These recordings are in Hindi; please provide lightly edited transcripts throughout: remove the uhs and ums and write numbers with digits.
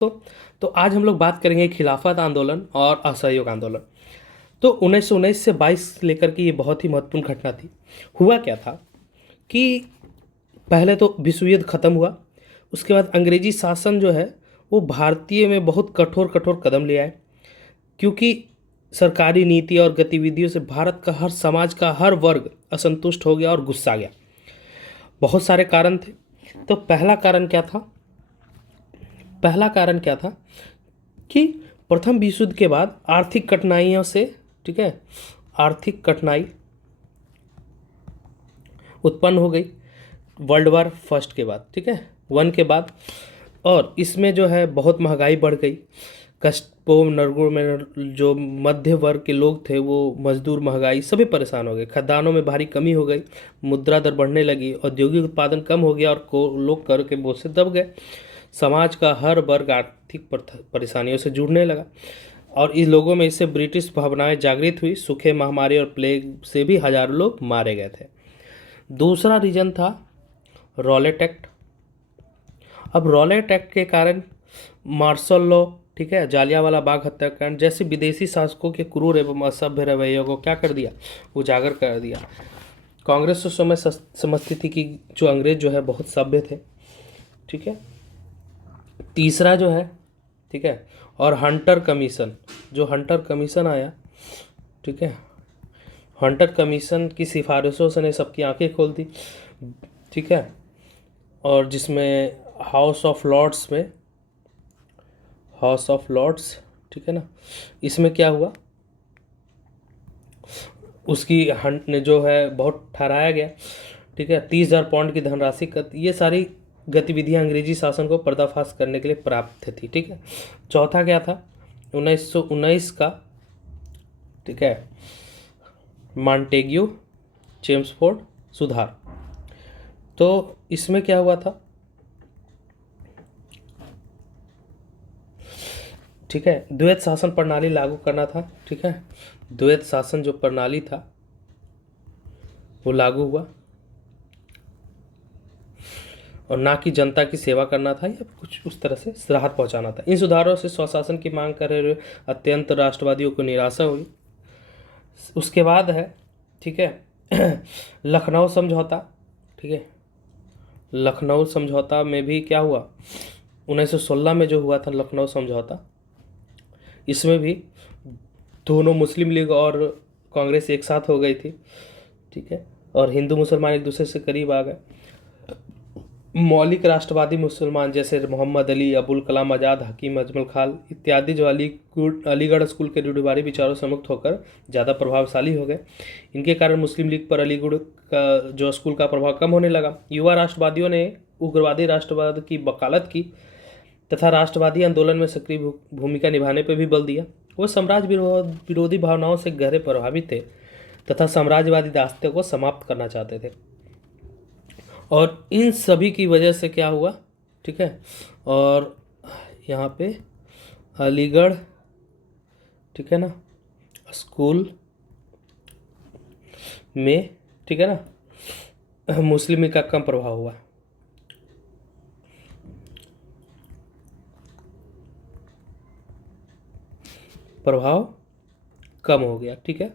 तो आज हम लोग बात करेंगे खिलाफत आंदोलन और असहयोग आंदोलन। तो 1919 से 22 लेकर के ये बहुत ही महत्वपूर्ण घटना थी। हुआ क्या था कि पहले तो विश्व युद्ध खत्म हुआ, उसके बाद अंग्रेजी शासन जो है वो भारतीय में बहुत कठोर कठोर कदम ले आए, क्योंकि सरकारी नीति और गतिविधियों से भारत का हर समाज का हर वर्ग असंतुष्ट हो गया और गुस्सा गया। बहुत सारे कारण थे। तो पहला कारण क्या था कि प्रथम विश्व युद्ध के बाद आर्थिक कठिनाइयों से, ठीक है, आर्थिक कठिनाई उत्पन्न हो गई वर्ल्ड वार फर्स्ट के बाद, ठीक है, वन के बाद। और इसमें जो है बहुत महंगाई बढ़ गई। कष्टों नरगुण में जो मध्य वर्ग के लोग थे, वो मजदूर, महंगाई, सभी परेशान हो गए। खदानों में भारी कमी हो गई, मुद्रा दर बढ़ने लगी, औद्योगिक उत्पादन कम हो गया और लोग कर के बोझ से दब गए। समाज का हर वर्ग आर्थिक परेशानियों से जुड़ने लगा और इस लोगों में इससे ब्रिटिश भावनाएं जागृत हुई। सूखे, महामारी और प्लेग से भी हजारों लोग मारे गए थे। दूसरा रीजन था रॉलेट एक्ट। अब रॉलेट एक्ट के कारण मार्शल लॉ, ठीक है, जालियांवाला बाग हत्याकांड जैसे विदेशी शासकों के क्रूर एवं असभ्य रवैयों को क्या कर दिया, उजागर कर दिया। कांग्रेस उस समय समझती थी कि जो अंग्रेज जो है बहुत सभ्य थे, ठीक है। तीसरा जो है, ठीक है, और हंटर कमीशन, जो हंटर कमीशन आया, ठीक है, हंटर कमीशन की सिफारिशों से ने सबकी आंखें खोल दी, ठीक है। और जिसमें हाउस ऑफ लॉर्ड्स, ठीक है ना, इसमें क्या हुआ, उसकी हंट ने जो है बहुत ठहराया गया, ठीक है। 30,000 पाउंड की धनराशि, ये सारी गतिविधियां अंग्रेजी शासन को पर्दाफाश करने के लिए प्राप्त थी, ठीक है। चौथा क्या था, 1919 का, ठीक है, मॉन्टेग्यू चेम्सफोर्ड सुधार। तो इसमें क्या हुआ था, ठीक है, द्वैत शासन प्रणाली लागू करना था, ठीक है। द्वैत शासन जो प्रणाली था वो लागू हुआ और ना कि जनता की सेवा करना था या कुछ उस तरह से राहत पहुंचाना था। इन सुधारों से स्वशासन की मांग कर रहे अत्यंत राष्ट्रवादियों को निराशा हुई। उसके बाद है, ठीक है, लखनऊ समझौता, ठीक है। लखनऊ समझौता में भी क्या हुआ, 1916 में जो हुआ था लखनऊ समझौता, इसमें भी दोनों मुस्लिम लीग और कांग्रेस एक साथ हो गई थी, ठीक है। और हिंदू मुसलमान एक दूसरे से करीब आ गए। मौलिक राष्ट्रवादी मुसलमान जैसे मोहम्मद अली, अबुल कलाम आज़ाद, हकीम अजमल खान इत्यादि जो अलीगढ़ स्कूल के रूढ़िवादी विचारों से मुक्त होकर ज़्यादा प्रभावशाली हो गए। इनके कारण मुस्लिम लीग पर अलीगढ़ का जो स्कूल का प्रभाव कम होने लगा। युवा राष्ट्रवादियों ने उग्रवादी राष्ट्रवाद की वकालत की तथा राष्ट्रवादी आंदोलन में सक्रिय भूमिका निभाने पर भी बल दिया। वो साम्राज्य विरोधी भावनाओं से गहरे प्रभावित थे तथा साम्राज्यवादी दास्ते को समाप्त करना चाहते थे। और इन सभी की वजह से क्या हुआ, ठीक है, और यहाँ पे अलीगढ़, ठीक है ना, स्कूल में, ठीक है ना, मुस्लिम का कम प्रभाव हुआ। प्रभाव कम हो गया, ठीक है।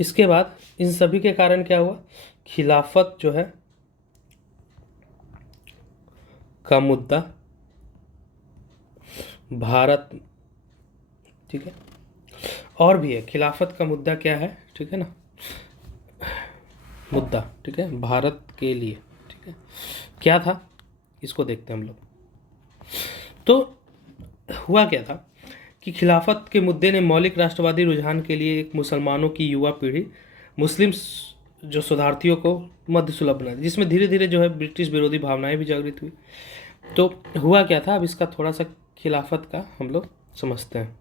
इसके बाद इन सभी के कारण क्या हुआ, खिलाफत जो है का मुद्दा भारत, ठीक है, और भी है। खिलाफत का मुद्दा क्या है, ठीक है ना, मुद्दा, ठीक है, भारत के लिए, ठीक है, क्या था, इसको देखते हैं हम लोग। तो हुआ क्या था कि खिलाफत के मुद्दे ने मौलिक राष्ट्रवादी रुझान के लिए एक मुसलमानों की युवा पीढ़ी, मुस्लिम जो शरणार्थियों को मध्य सुलभ बना दिया, जिसमें धीरे धीरे जो है ब्रिटिश विरोधी भावनाएं भी जागृत हुई। तो हुआ क्या था, अब इसका थोड़ा सा खिलाफत का हम लोग समझते हैं,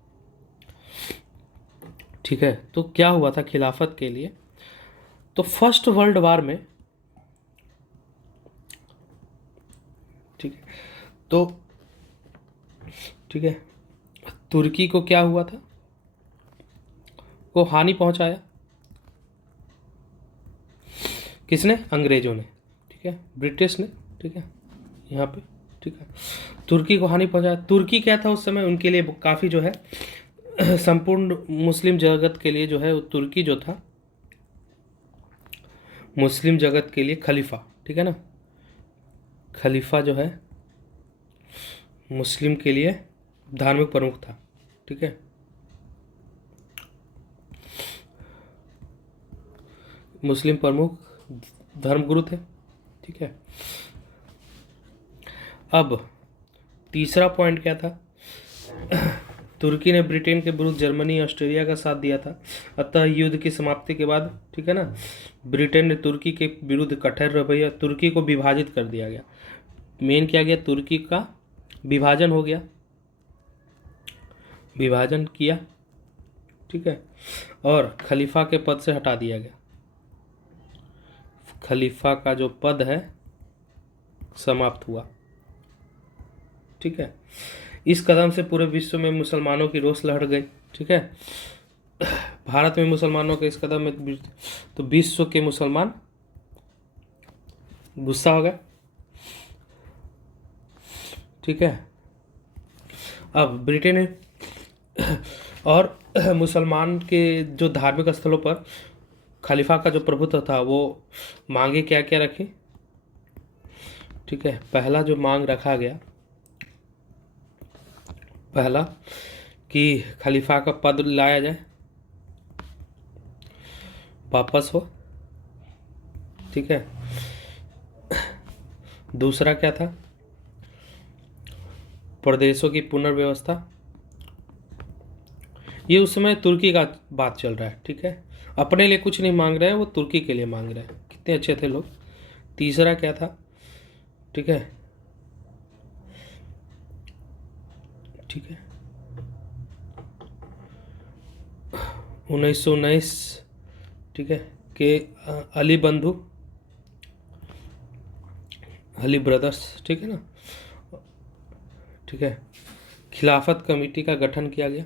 ठीक है। तो क्या हुआ था खिलाफत के लिए, तो फर्स्ट वर्ल्ड वार में, ठीक है, तो ठीक है, तुर्की को क्या हुआ था, को हानि पहुंचाया किसने, अंग्रेजों ने, ठीक है, ब्रिटिश ने, ठीक है, यहाँ पे ठीक है, तुर्की को हानि पहुंचा। तुर्की क्या था उस समय, उनके लिए काफ़ी जो है संपूर्ण मुस्लिम जगत के लिए जो है तुर्की जो था मुस्लिम जगत के लिए खलीफा, ठीक है ना, खलीफा जो है मुस्लिम के लिए धार्मिक प्रमुख था, ठीक है। मुस्लिम प्रमुख धर्मगुरु थे, ठीक है। अब तीसरा पॉइंट क्या था, तुर्की ने ब्रिटेन के विरुद्ध जर्मनी ऑस्ट्रेलिया का साथ दिया था। अतः युद्ध की समाप्ति के बाद, ठीक है ना, ब्रिटेन ने तुर्की के विरुद्ध कठोर रवैया, तुर्की को विभाजित कर दिया गया। मेन क्या गया, तुर्की का विभाजन हो गया, विभाजन किया, ठीक है, और खलीफा के पद से हटा दिया गया। खलीफा का जो पद है समाप्त हुआ, ठीक है। इस कदम से पूरे विश्व में मुसलमानों की रोष लहर गई, ठीक है। भारत में मुसलमानों के इस कदम में तो विश्व के मुसलमान गुस्सा हो गए, ठीक है। अब ब्रिटेन और मुसलमान के जो धार्मिक स्थलों पर खलीफा का जो प्रभुत्व था वो मांगे क्या क्या रखी, ठीक है। पहला जो मांग रखा गया, पहला कि खलीफा का पद लाया जाए, वापस हो, ठीक है। दूसरा क्या था, प्रदेशों की पुनर्व्यवस्था। ये उस समय तुर्की का बात चल रहा है, ठीक है। अपने लिए कुछ नहीं मांग रहे हैं, वो तुर्की के लिए मांग रहे हैं। कितने अच्छे थे लोग। तीसरा क्या था, ठीक है, ठीक है, 1919, ठीक है, के अली बंधु, अली ब्रदर्स, ठीक है ना, ठीक है, खिलाफत कमेटी का गठन किया गया,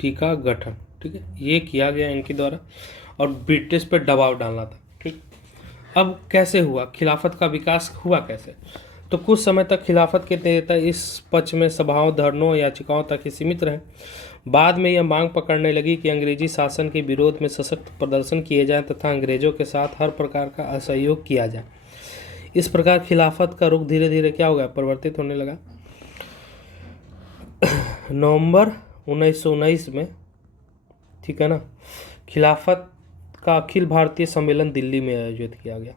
टीका गठन, ठीक है, ये किया गया इनके द्वारा, और ब्रिटिश पर दबाव डालना था, ठीक। अब कैसे हुआ खिलाफत का विकास, हुआ कैसे, तो कुछ समय तक खिलाफत के नेता इस पक्ष में सभाओं, धरनों, याचिकाओं तक ही सीमित रहे। बाद में यह मांग पकड़ने लगी कि अंग्रेजी शासन के विरोध में सशक्त प्रदर्शन किए जाएं तथा अंग्रेजों के साथ हर प्रकार का असहयोग किया जाए। इस प्रकार खिलाफत का रुख धीरे धीरे क्या हो गया, परिवर्तित होने लगा। नवंबर 1919 में, ठीक है ना, खिलाफत का अखिल भारतीय सम्मेलन दिल्ली में आयोजित किया गया।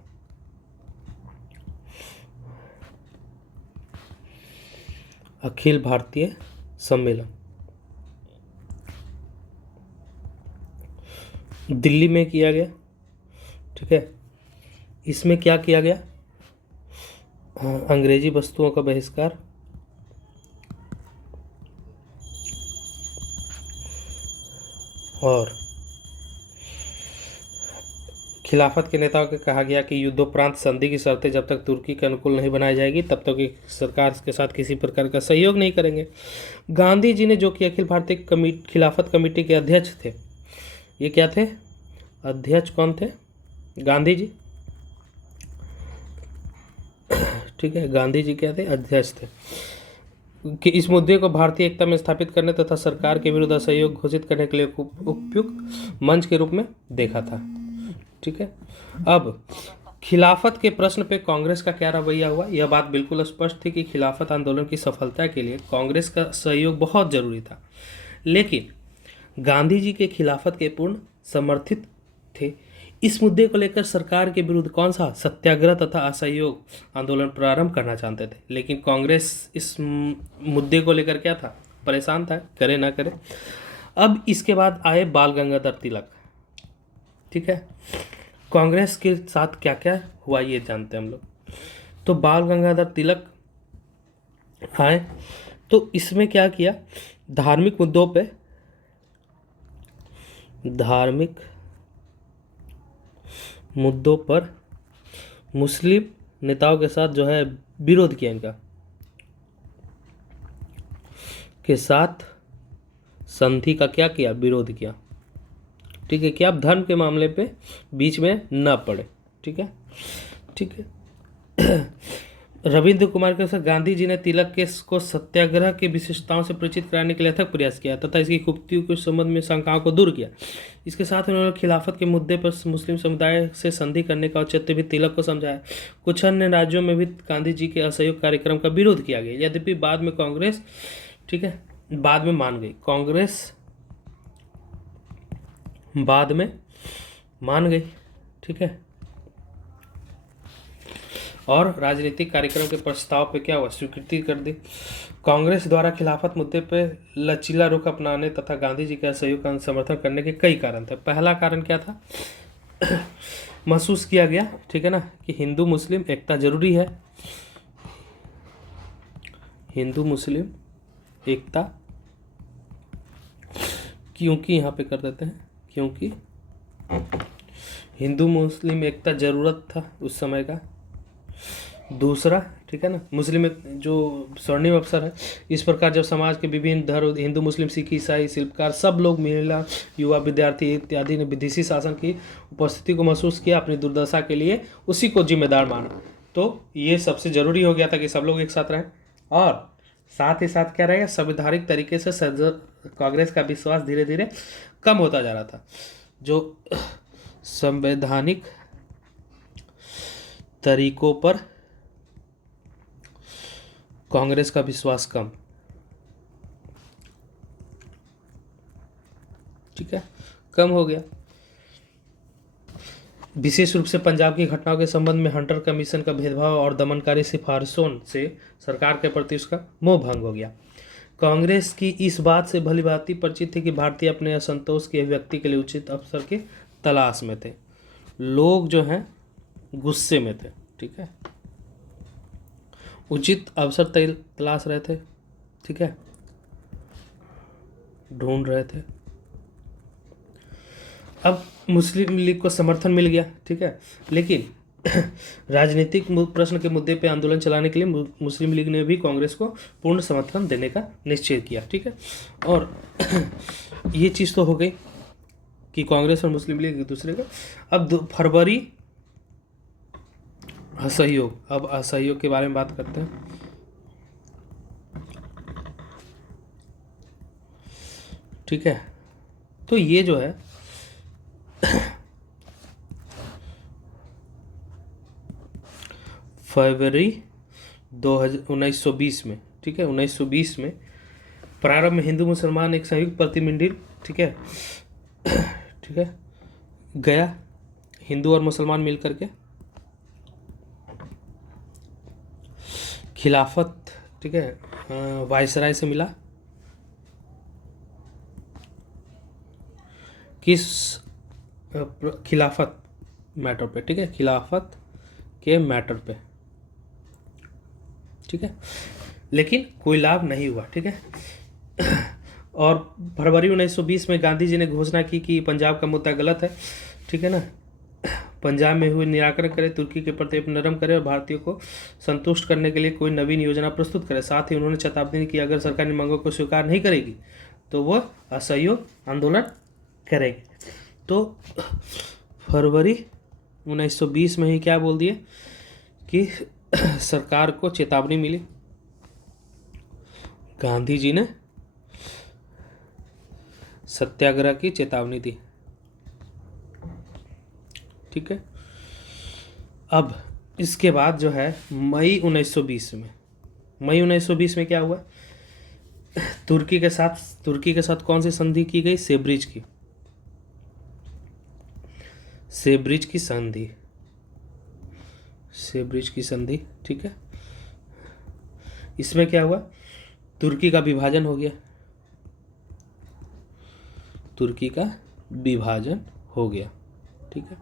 अखिल भारतीय सम्मेलन दिल्ली में किया गया, ठीक है। इसमें क्या किया गया, अंग्रेजी वस्तुओं का बहिष्कार, और खिलाफत के नेताओं को कहा गया कि युद्धोपरांत संधि की शर्तें जब तक तुर्की के अनुकूल नहीं बनाई जाएगी तब तक कि सरकार के साथ किसी प्रकार का सहयोग नहीं करेंगे। गांधी जी ने, जो कि अखिल भारतीय खिलाफत कमेटी के अध्यक्ष थे, ये क्या थे, अध्यक्ष कौन थे, गांधी जी, ठीक है, गांधी जी क्या थे, अध्यक्ष थे, कि इस मुद्दे को भारतीय एकता में स्थापित करने तथा सरकार के विरुद्ध असहयोग घोषित करने के लिए उपयुक्त मंच के रूप में देखा था, ठीक है। अब खिलाफत के प्रश्न पे कांग्रेस का क्या रवैया हुआ, यह बात बिल्कुल स्पष्ट थी कि खिलाफत आंदोलन की सफलता के लिए कांग्रेस का सहयोग बहुत जरूरी था, लेकिन गांधी जी के खिलाफत के पूर्ण समर्थित थे। इस मुद्दे को लेकर सरकार के विरुद्ध कौन सा सत्याग्रह तथा असहयोग आंदोलन प्रारंभ करना चाहते थे, लेकिन कांग्रेस इस मुद्दे को लेकर क्या था, परेशान था, करे ना करे। अब इसके बाद आए बाल गंगाधर तिलक, ठीक है। कांग्रेस के साथ क्या क्या हुआ ये जानते हैं हम लोग। तो बाल गंगाधर तिलक आए, तो इसमें क्या किया, धार्मिक मुद्दों पे, धार्मिक मुद्दों पर मुस्लिम नेताओं के साथ जो है विरोध किया, इनका के साथ संधि का क्या किया, विरोध किया, ठीक है, कि आप धर्म के मामले पे बीच में न पड़े, ठीक है, ठीक है। रविंद्र कुमार के अनुसार गांधी जी ने तिलक के को सत्याग्रह की विशेषताओं से परिचित कराने के लिए अथक प्रयास किया तथा इसकी खूबियों के संबंध में शंकाओं को दूर किया। इसके साथ उन्होंने खिलाफत के मुद्दे पर मुस्लिम समुदाय से संधि करने का औचित्य भी तिलक को समझाया। कुछ अन्य राज्यों में भी गांधी जी के असहयोग कार्यक्रम का विरोध किया गया, यद्यपि बाद में कांग्रेस, ठीक है, बाद में मान गई, कांग्रेस बाद में मान गई, ठीक है। और राजनीतिक कार्यक्रम के प्रस्ताव पे क्या हुआ, स्वीकृति कर दी। कांग्रेस द्वारा खिलाफत मुद्दे पे लचीला रुख अपनाने तथा गांधी जी के असहयोग का समर्थन करने के कई कारण थे। पहला कारण क्या था, महसूस किया गया, ठीक है ना, कि हिंदू मुस्लिम एकता जरूरी है। हिंदू मुस्लिम एकता, क्योंकि यहाँ पे कर देते हैं, क्योंकि हिंदू मुस्लिम एकता जरूरत था उस समय का। दूसरा, ठीक है ना, मुस्लिम जो स्वर्णिम अवसर है, इस प्रकार जब समाज के विभिन्न धर्म, हिंदू मुस्लिम सिख ईसाई शिल्पकार सब लोग, महिला युवा विद्यार्थी इत्यादि ने विदेशी शासन की उपस्थिति को महसूस किया, अपनी दुर्दशा के लिए उसी को जिम्मेदार माना। तो ये सबसे जरूरी हो गया था कि सब लोग एक साथ रहें। और साथ ही साथ क्या रहेगा, संवैधानिक तरीके से कांग्रेस का विश्वास धीरे धीरे कम होता जा रहा था। जो संवैधानिक तरीकों पर कांग्रेस का विश्वास कम, ठीक है, कम हो गया। विशेष रूप से पंजाब की घटनाओं के संबंध में हंटर कमीशन का भेदभाव और दमनकारी सिफारिशों से सरकार के प्रति उसका मोह भंग हो गया। कांग्रेस की इस बात से भलीभांति परिचित थी कि भारतीय अपने असंतोष की अभिव्यक्ति के लिए उचित अवसर की तलाश में थे। लोग जो हैं गुस्से में थे, ठीक है, उचित अवसर तलाश रहे थे, ठीक है, ढूंढ रहे थे। अब मुस्लिम लीग को समर्थन मिल गया, ठीक है, लेकिन राजनीतिक प्रश्न के मुद्दे पे आंदोलन चलाने के लिए मुस्लिम लीग ने भी कांग्रेस को पूर्ण समर्थन देने का निश्चय किया, ठीक है। और ये चीज़ तो हो गई कि कांग्रेस और मुस्लिम लीग एक दूसरे का। अब फरवरी असहयोग, अब असहयोग के बारे में बात करते हैं, ठीक है। तो ये जो है फरवरी 1920 में, ठीक है, 1920 में प्रारंभ में हिंदू मुसलमान एक संयुक्त प्रतिनिधिमंडल, ठीक है, ठीक है, गया, हिंदू और मुसलमान मिलकर के खिलाफत, ठीक है, वायसराय से मिला। किस खिलाफत मैटर पे, ठीक है, खिलाफत के मैटर पे, ठीक है, लेकिन कोई लाभ नहीं हुआ, ठीक है। और फरवरी 1920 में गांधी जी ने घोषणा की कि पंजाब का मुद्दा गलत है, ठीक है ना, पंजाब में हुए निराकरण करे, तुर्की के प्रति नरम करे और भारतीयों को संतुष्ट करने के लिए कोई नवीन योजना प्रस्तुत करे। साथ ही उन्होंने चेतावनी दी कि अगर सरकार इन मांगों को स्वीकार नहीं करेगी तो वह असहयोग आंदोलन करेगी। तो फरवरी 1920 में ही क्या बोल दिए कि सरकार को चेतावनी मिली, गांधी जी ने सत्याग्रह की चेतावनी दी, ठीक है। अब इसके बाद जो है मई 1920 में क्या हुआ, तुर्की के साथ कौन सी संधि की गई, सेब्रिज की संधि, ठीक है। इसमें क्या हुआ, तुर्की का विभाजन हो गया, ठीक है।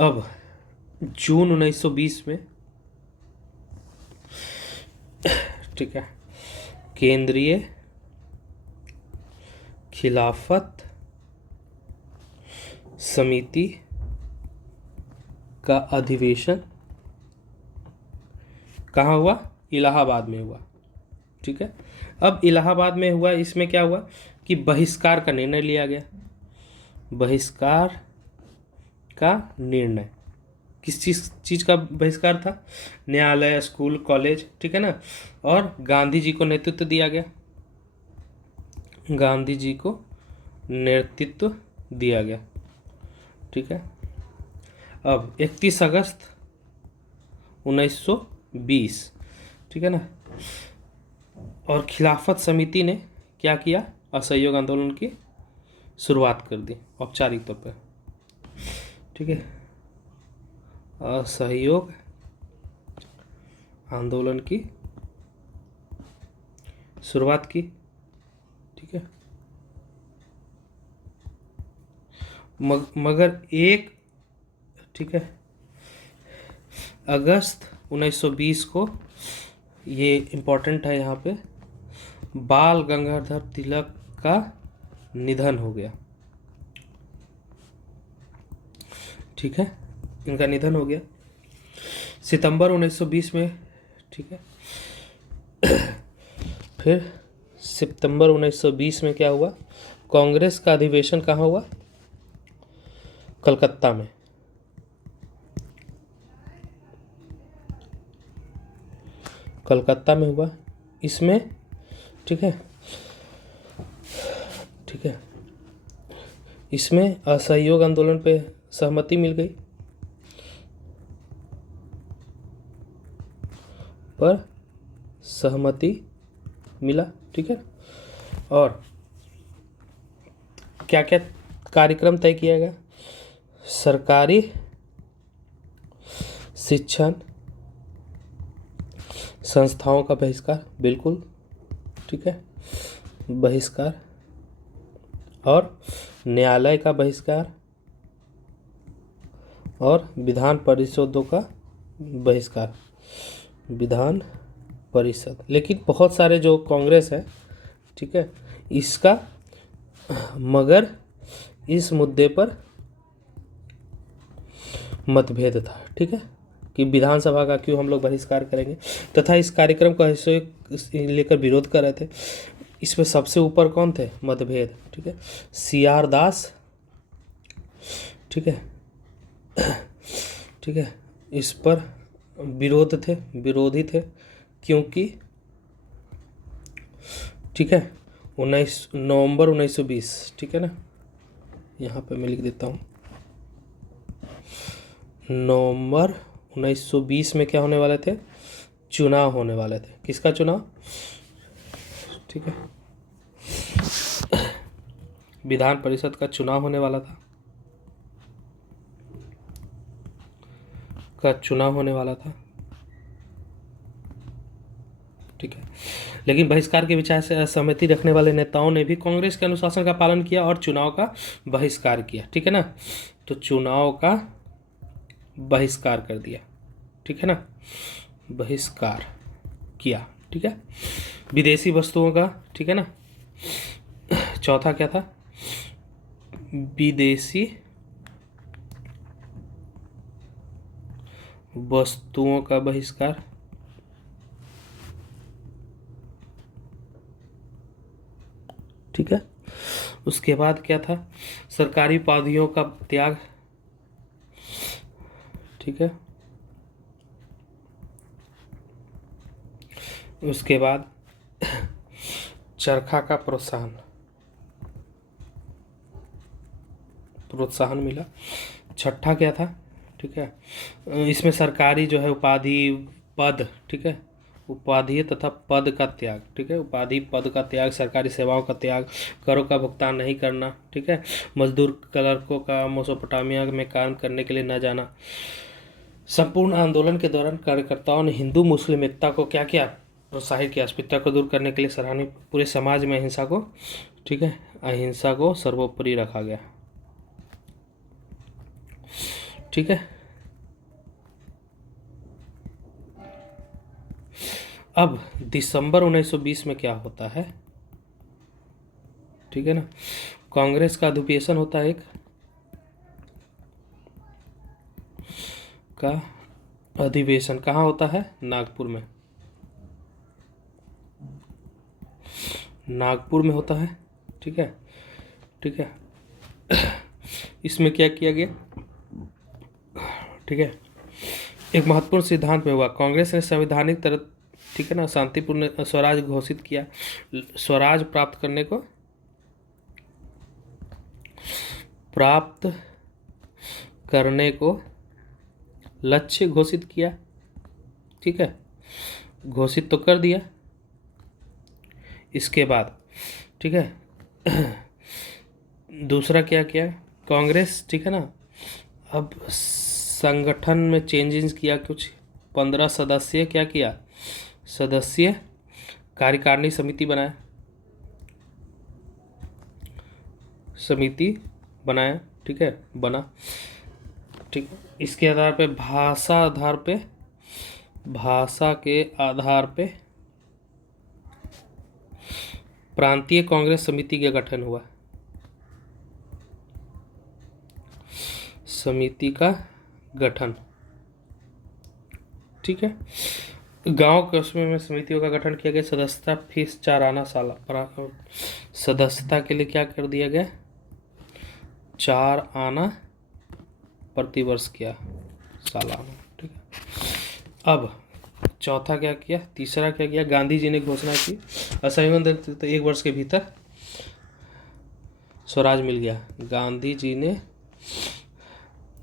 अब जून 1920 में, ठीक है, केंद्रीय खिलाफत समिति का अधिवेशन कहाँ हुआ, इलाहाबाद में हुआ, ठीक है। अब इलाहाबाद में हुआ, इसमें क्या हुआ कि बहिष्कार का निर्णय लिया गया, बहिष्कार का निर्णय, किस चीज़ का बहिष्कार था? न्यायालय, स्कूल, कॉलेज, ठीक है ना। और गांधी जी को नेतृत्व दिया गया, गांधी जी को नेतृत्व दिया गया, ठीक है। अब 31 अगस्त 1920, ठीक है ना। और खिलाफत समिति ने क्या किया? असहयोग आंदोलन की शुरुआत कर दी औपचारिक तौर पर, ठीक है। असहयोग आंदोलन की शुरुआत की, ठीक है। मगर एक, ठीक है, अगस्त 1920 को, ये इम्पोर्टेंट है यहाँ पे, बाल गंगाधर तिलक का निधन हो गया, ठीक है। इनका निधन हो गया सितंबर 1920 में, ठीक है। फिर सितंबर 1920 में क्या हुआ? कांग्रेस का अधिवेशन कहाँ हुआ? कलकत्ता में, कलकत्ता में हुआ। इसमें, ठीक है, ठीक है, इसमें असहयोग आंदोलन पे सहमति मिल गई, पर सहमति मिला, ठीक है। और क्या क्या कार्यक्रम तय किया गया? सरकारी शिक्षण संस्थाओं का बहिष्कार, बिल्कुल, ठीक है, बहिष्कार। और न्यायालय का बहिष्कार और विधान परिषदों का बहिष्कार, विधान परिषद। लेकिन बहुत सारे जो कांग्रेस है, ठीक है, इसका, मगर इस मुद्दे पर मतभेद था, ठीक है, कि विधानसभा का क्यों हम लोग बहिष्कार करेंगे, तथा इस कार्यक्रम का हिस्से लेकर विरोध कर रहे थे। इसमें सबसे ऊपर कौन थे? मतभेद, ठीक है, CR दास, ठीक है, ठीक है, इस पर विरोधी थे, क्योंकि, ठीक है, 19 नवंबर 1920, ठीक है ना, यहाँ पे मैं लिख देता हूँ, नवंबर 1920 में क्या होने वाले थे? चुनाव होने वाले थे। किसका चुनाव? ठीक है, विधान परिषद का चुनाव होने वाला था, ठीक है। लेकिन बहिष्कार के विचार से असहमति रखने वाले नेताओं ने भी कांग्रेस के अनुशासन का पालन किया और चुनाव का बहिष्कार किया, ठीक है ना। तो चुनाव का बहिष्कार कर दिया, ठीक है ना, बहिष्कार किया, ठीक है। विदेशी वस्तुओं का, ठीक है ना, चौथा क्या था? विदेशी वस्तुओं का बहिष्कार, ठीक है। उसके बाद क्या था? सरकारी उपाधियों का त्याग, ठीक है। उसके बाद चरखा का प्रोत्साहन मिला। छठा क्या था? ठीक है, इसमें सरकारी जो है उपाधि, पद, ठीक है, उपाधि तथा पद का त्याग, ठीक है, उपाधि पद का त्याग, सरकारी सेवाओं का त्याग, करों का भुगतान नहीं करना, ठीक है, मजदूर क्लर्कों का मेसोपोटामिया में काम करने के लिए न जाना। संपूर्ण आंदोलन के दौरान कार्यकर्ताओं ने हिंदू मुस्लिम एकता को क्या किया? प्रोत्साहित किया। अस्पृश्यता को दूर करने के लिए सराहनीय, पूरे समाज में अहिंसा को, ठीक है, अहिंसा को सर्वोपरि रखा गया, ठीक है। अब दिसंबर 1920 में क्या होता है? ठीक है ना, कांग्रेस का अधिवेशन होता है, एक का अधिवेशन कहाँ होता है? नागपुर में, नागपुर में होता है, ठीक है, ठीक है। इसमें क्या किया गया? ठीक है, एक महत्वपूर्ण सिद्धांत में हुआ, कांग्रेस ने संवैधानिक तरह, ठीक है ना, शांतिपूर्ण स्वराज घोषित किया, स्वराज प्राप्त करने को लक्ष्य घोषित किया, ठीक है, घोषित तो कर दिया। इसके बाद, ठीक है, दूसरा क्या किया कांग्रेस, ठीक है ना, अब संगठन में चेंजेस किया, कुछ 15 सदस्य क्या किया, सदस्य कार्यकारिणी समिति बनाया, ठीक है, बना, ठीक है। इसके आधार पे भाषा के आधार पे प्रांतीय कांग्रेस समिति का गठन हुआ, समिति का गठन, ठीक है। गांव कस्बे में समितियों का गठन किया गया, सदस्यता फीस 4 आना सदस्यता के लिए क्या कर दिया गया, 4 आना प्रतिवर्ष किया, सालाना, ठीक है। अब चौथा क्या किया, तीसरा क्या किया, गांधी जी ने घोषणा की असंविधान तो 1 वर्ष के भीतर स्वराज मिल गया। गांधी जी ने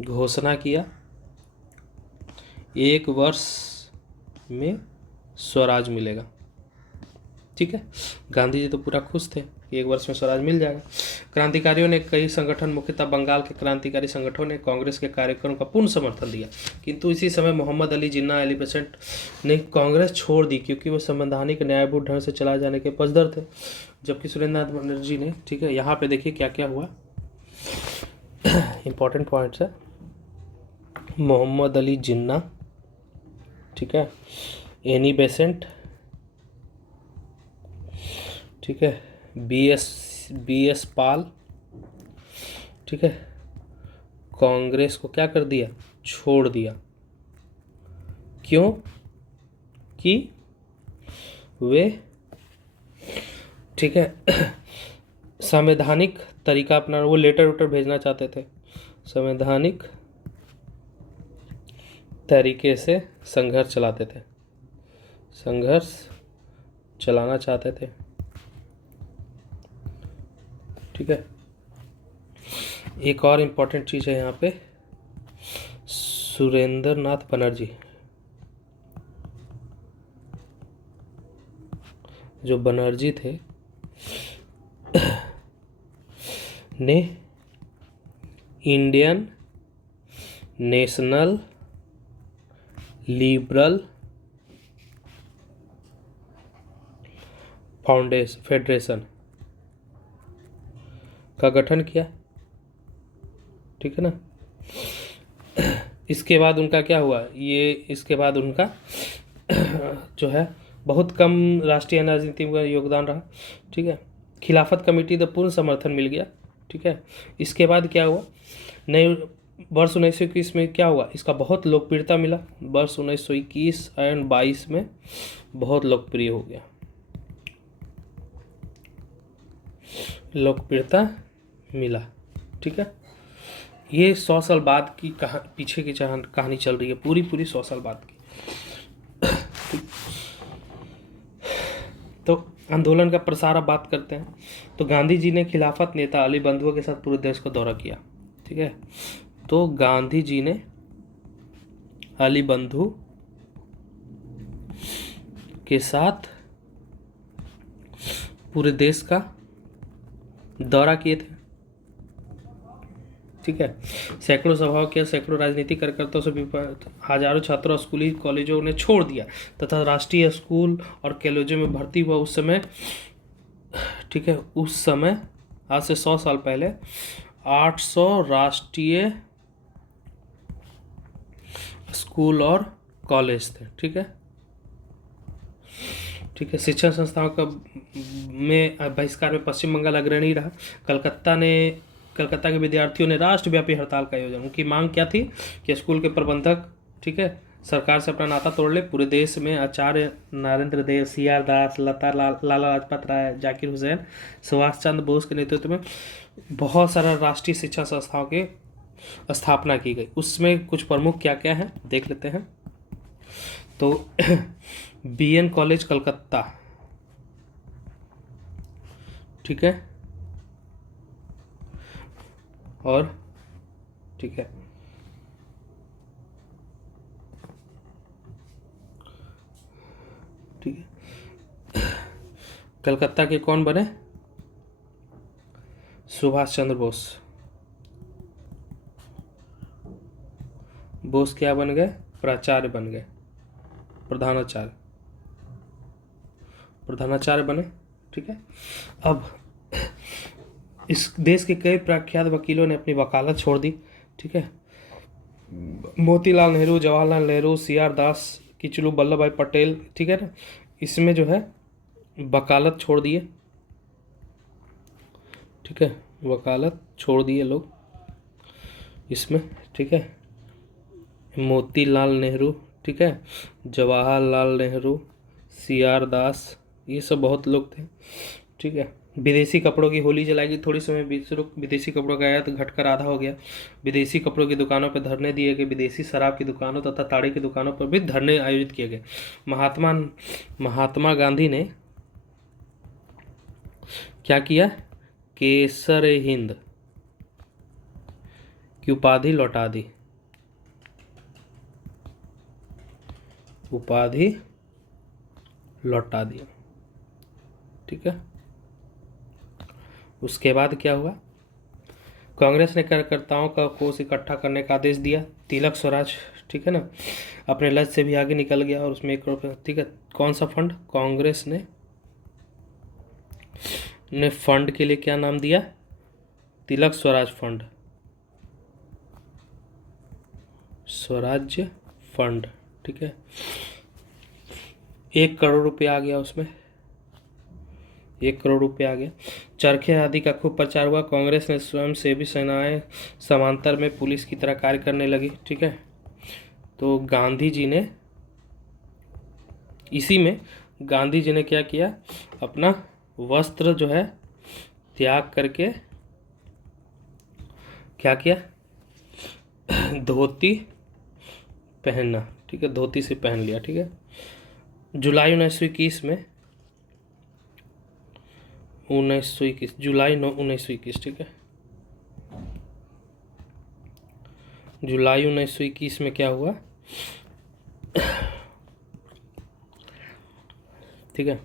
घोषणा किया 1 वर्ष में स्वराज मिलेगा, ठीक है। गांधी जी तो पूरा खुश थे कि 1 वर्ष में स्वराज मिल जाएगा। क्रांतिकारियों ने कई संगठन, मुख्यतः बंगाल के क्रांतिकारी संगठनों ने कांग्रेस के कार्यक्रमों का पूर्ण समर्थन दिया, किंतु इसी समय मोहम्मद अली जिन्ना अली बेसेंट ने कांग्रेस छोड़ दी क्योंकि वो संवैधानिक न्यायबद्ध ढंग से चलाए जाने के पक्षधर थे, जबकि सुरेंद्रनाथ बनर्जी ने, ठीक है, यहाँ पे देखिए क्या क्या हुआ, इंपॉर्टेंट पॉइंट्स है। मोहम्मद अली जिन्ना, ठीक है, एनी बेसेंट, ठीक है, बी एस पाल, ठीक है, कांग्रेस को क्या कर दिया, छोड़ दिया, क्यों कि वे, ठीक है, संवैधानिक तरीका अपना, वो लेटर भेजना चाहते थे, संवैधानिक तरीके से संघर्ष चलाना चाहते थे, ठीक है। एक और इम्पॉर्टेंट चीज़ है यहाँ पे, सुरेंद्रनाथ बनर्जी, जो बनर्जी थे ने इंडियन नेशनल लिबरल फेडरेशन का गठन किया, ठीक है ना। इसके बाद उनका क्या हुआ, इसके बाद उनका जो है बहुत कम राष्ट्रीय राजनीति में योगदान रहा, ठीक है। खिलाफत कमेटी का पूर्ण समर्थन मिल गया, ठीक है। इसके बाद क्या हुआ, नए वर्ष 1921 में क्या हुआ, इसका बहुत लोकप्रियता मिला, वर्ष 1921 एंड 22 में बहुत लोकप्रिय हो गया, लोकप्रियता मिला, ठीक है। ये 100 साल बाद की पीछे की कहानी चल रही है, पूरी 100 साल बाद की। तो आंदोलन का प्रसार अब बात करते हैं। तो गांधी जी ने खिलाफत नेता अली बंधुओं के साथ पूरे देश को दौरा किया, ठीक है। तो गांधी जी ने अली बंधु के साथ पूरे देश का दौरा किए थे, ठीक है। सैकड़ों सभाओं किया, सैकड़ों राजनीतिक कार्यकर्ताओं से हजारों छात्रों स्कूली कॉलेजों ने छोड़ दिया तथा राष्ट्रीय स्कूल और कॉलेजों में भर्ती हुआ उस समय, ठीक है। उस समय आज से 100 साल पहले 800 राष्ट्रीय स्कूल और कॉलेज थे, ठीक है, ठीक है। शिक्षण संस्थाओं का में बहिष्कार में पश्चिम बंगाल अग्रणी रहा। कलकत्ता के विद्यार्थियों ने राष्ट्रव्यापी हड़ताल का आयोजन, उनकी मांग क्या थी कि स्कूल के प्रबंधक, ठीक है, सरकार से अपना नाता तोड़ ले। पूरे देश में आचार्य नारेंद्र देव, सी.आर. दास, लाला लाजपत राय, जाकिर हुसैन, सुभाष चंद्र बोस के नेतृत्व में बहुत सारा राष्ट्रीय शिक्षा संस्थाओं की स्थापना की गई। उसमें कुछ प्रमुख क्या क्या है देख लेते हैं। तो बीएन कॉलेज कलकत्ता, ठीक है, और ठीक है, ठीक है, कलकत्ता के कौन बने? सुभाष चंद्र बोस। बोस क्या बन गए? प्राचार्य बन गए, प्रधानाचार्य, प्रधानाचार्य बने, ठीक है। अब इस देश के कई प्रख्यात वकीलों ने अपनी वकालत छोड़ दी, ठीक है। मोतीलाल नेहरू, जवाहरलाल नेहरू, सी आर दास, किचलू वल्लभ भाई पटेल, ठीक है ना, इसमें जो है वकालत छोड़ दिए, ठीक है, वकालत छोड़ दिए लोग इसमें, ठीक है। मोतीलाल नेहरू, ठीक है, जवाहरलाल नेहरू, सी आर दास, ये सब बहुत लोग थे, ठीक है। विदेशी कपड़ों की होली जलाएगी, थोड़ी समय बीच रुक, विदेशी कपड़ों का आया तो घटकर आधा हो गया। विदेशी कपड़ों की दुकानों पर धरने दिए गए, विदेशी शराब की दुकानों तथा ताड़ी की दुकानों पर भी धरने आयोजित किए गए। महात्मा गांधी ने क्या किया? केसर हिंद की उपाधि लौटा दी, उपाधि लौटा दिया, ठीक है। उसके बाद क्या हुआ? कांग्रेस ने कार्यकर्ताओं का कोष इकट्ठा करने का आदेश दिया। तिलक स्वराज, ठीक है ना, अपने लक्ष्य से भी आगे निकल गया और उसमें 1 करोड़, ठीक है। कौन सा फंड? कांग्रेस ने फंड के लिए क्या नाम दिया? तिलक स्वराज फंड, स्वराज्य फंड, ठीक है। 1 करोड़ रुपया आ गया उसमें, 1 करोड़ रुपया आ गया। चरखे आदि का खूब प्रचार हुआ। कांग्रेस ने स्वयंसेवी सेनाएं समांतर में पुलिस की तरह कार्य करने लगी, ठीक है। तो गांधी जी ने, इसी में गांधी जी ने क्या किया? अपना वस्त्र जो है त्याग करके क्या किया? धोती पहनना, ठीक है, धोती से पहन लिया, ठीक है। जुलाई 1921 में, 1921 जुलाई 1921, ठीक है, जुलाई 1921 में क्या हुआ? ठीक है,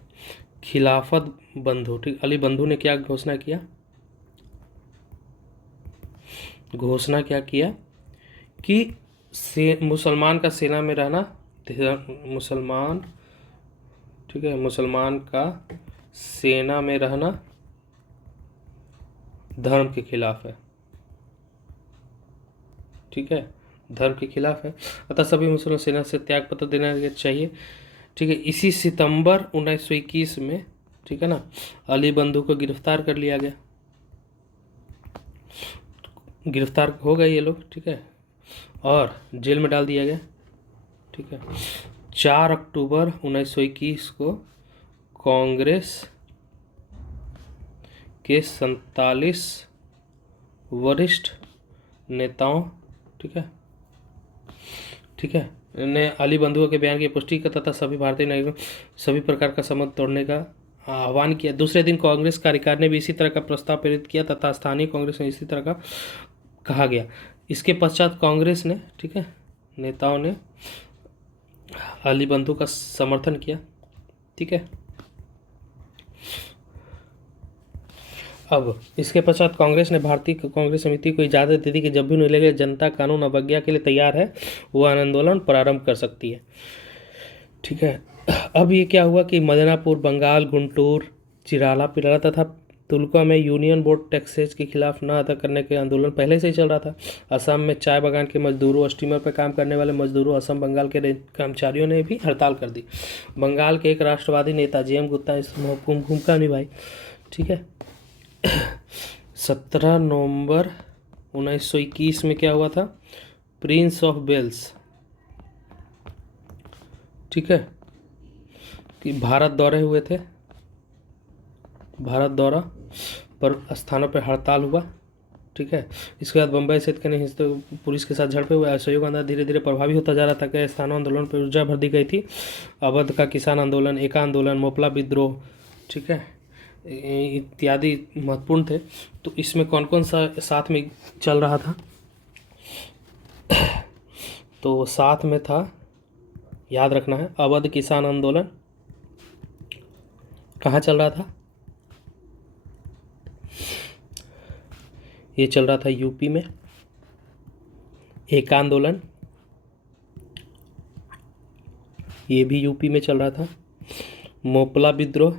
खिलाफत बंधु, ठीक, अली बंधु ने क्या घोषणा किया? घोषणा क्या किया कि मुसलमान का सेना में रहना, मुसलमान, ठीक है, मुसलमान का सेना में रहना धर्म के खिलाफ है, ठीक है, धर्म के खिलाफ है, अतः सभी मुसलमान सेना से त्याग पत्र देना चाहिए, ठीक है। इसी सितंबर 1921 में, ठीक है ना, अली बंधु को गिरफ्तार कर लिया गया, गिरफ्तार हो गए ये लोग, ठीक है, और जेल में डाल दिया गया, ठीक है। 4 अक्टूबर 1921 को कांग्रेस के 47 वरिष्ठ नेताओं, ठीक है, ठीक है, ने अली बंधुओं के बयान की पुष्टि का तथा सभी भारतीय नागरिकों सभी प्रकार का संबंध तोड़ने का आह्वान किया। दूसरे दिन कांग्रेस कार्यकारिणी ने भी इसी तरह का प्रस्ताव प्रेरित किया तथा स्थानीय कांग्रेस में इसी तरह का कहा गया। इसके पश्चात कांग्रेस ने, ठीक है, नेताओं ने अली बंधु का समर्थन किया, ठीक है। अब इसके पश्चात कांग्रेस ने भारतीय कांग्रेस समिति को इजाज़त दे दी कि जब भी उन्हें लगे जनता कानून अवज्ञा के लिए तैयार है, वो आंदोलन प्रारंभ कर सकती है, ठीक है। अब ये क्या हुआ कि मदनापुर, बंगाल, गुंटूर, चिराला पिराला तथा तुलका में यूनियन बोर्ड टैक्सेज के खिलाफ न अदा करने के आंदोलन पहले से ही चल रहा था। असम में चाय बागान के मजदूरों, स्टीमर पर काम करने वाले मजदूरों, असम बंगाल के कर्मचारियों ने भी हड़ताल कर दी। बंगाल के एक राष्ट्रवादी नेता JM गुप्ता इस भूमिका निभाई, ठीक है। 17 नवंबर 1921 में क्या हुआ था? प्रिंस ऑफ वेल्स, ठीक है, कि भारत दौरे हुए थे, भारत दौरा पर स्थानों पर हड़ताल हुआ, ठीक है। इसके बाद बम्बई स्थित कई हिंसक पुलिस के साथ झड़पे हुए असहयोग आंदोलन धीरे धीरे प्रभावी होता जा रहा था। कई स्थानों आंदोलन पर ऊर्जा भर दी गई थी। अवध का किसान आंदोलन, एका आंदोलन, मोपला विद्रोह, ठीक है, इत्यादि महत्वपूर्ण थे। तो इसमें कौन कौन सा साथ में चल रहा था? तो साथ में था, याद रखना है, अवध किसान आंदोलन कहाँ चल रहा था? ये चल रहा था यूपी में। एका आंदोलन ये भी यूपी में चल रहा था। मोपला विद्रोह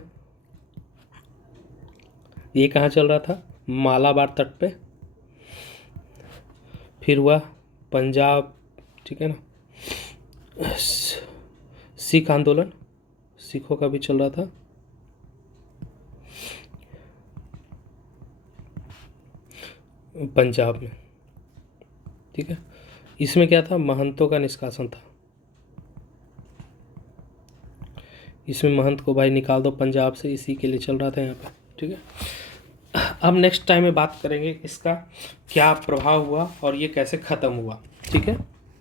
ये कहाँ चल रहा था? मालाबार तट पे। फिर हुआ पंजाब, ठीक है ना। सिख आंदोलन, सिखों का भी चल रहा था। पंजाब में, ठीक है। इसमें क्या था? महंतों का निष्कासन था। इसमें महंत को भाई निकाल दो पंजाब से, इसी के लिए चल रहा था यहाँ पे, ठीक है। अब नेक्स्ट टाइम में बात करेंगे इसका क्या प्रभाव हुआ और ये कैसे ख़त्म हुआ, ठीक है।